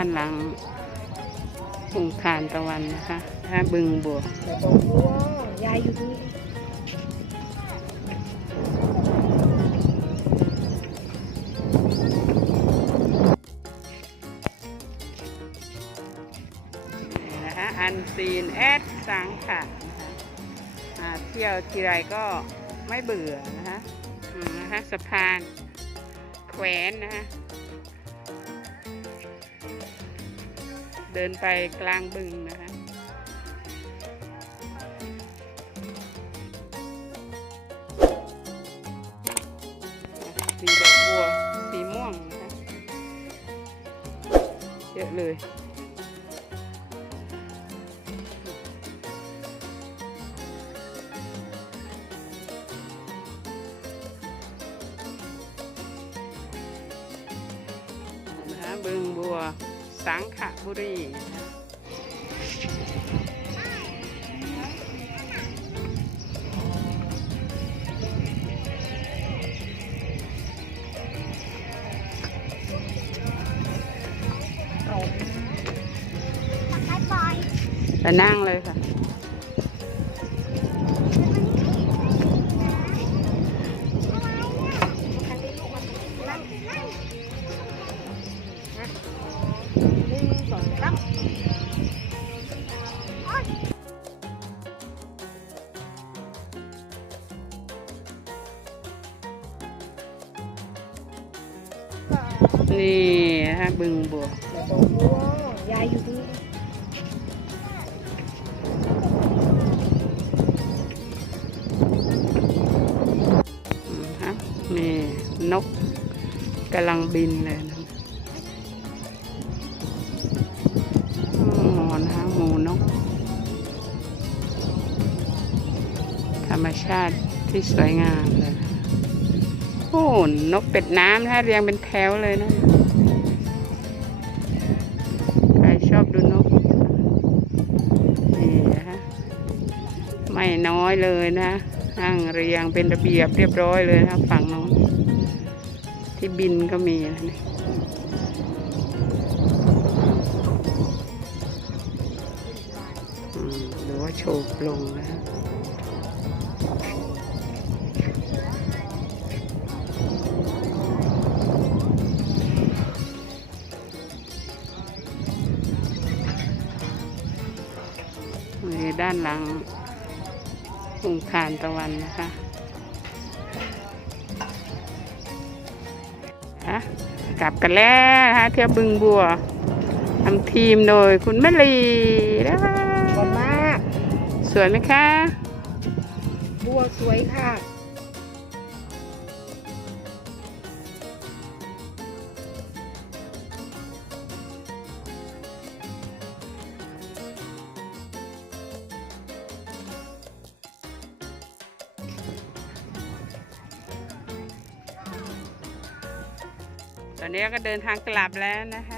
ด้านหลังหงคานตะวันนะคะถ้าบึงบวแต่ตรงวัวยายอยู่นี่นะคะอันซีนแอดสังค่ะนะคะอ่าเที่ยวทีไรก็ไม่เบื่อนะคะนะคะสะพานแขวนนะคะ ดินไปกลางบึงนะคะสีดอกบัวสีม่วงนะคะเยอะเลยบึงบัว สังขบุรีนะคะไปนั่งเลยค่ะ นี่นะคะบึงบัววยายอยู่นี่นะคะนี่นกกำลังบินเลยนะ รรมชาติที่สวยงามเลยโอ้นกเป็ดน้ำนะเรียงเป็นแถวเลยนะ ใครชอบดูนก นี่นะไม่น้อยเลยนะนั่งเรียงเป็นระเบียบเรียบร้อยเลยนะฝั่งน้นที่บินก็มีนะเนี่ยอืมหรือว่าโฉบลงนะ ด้านหลังหุงคานตะวันนะคะฮะกลับกันแล้วนะคะเที่ยวบึงบัวทำทีมโดยคุณแม่ลีนะขอบคุณมากสวยไหมคะ บัวสวยค่ะ ตอนนี้ก็เดินทางกลับแล้วนะคะ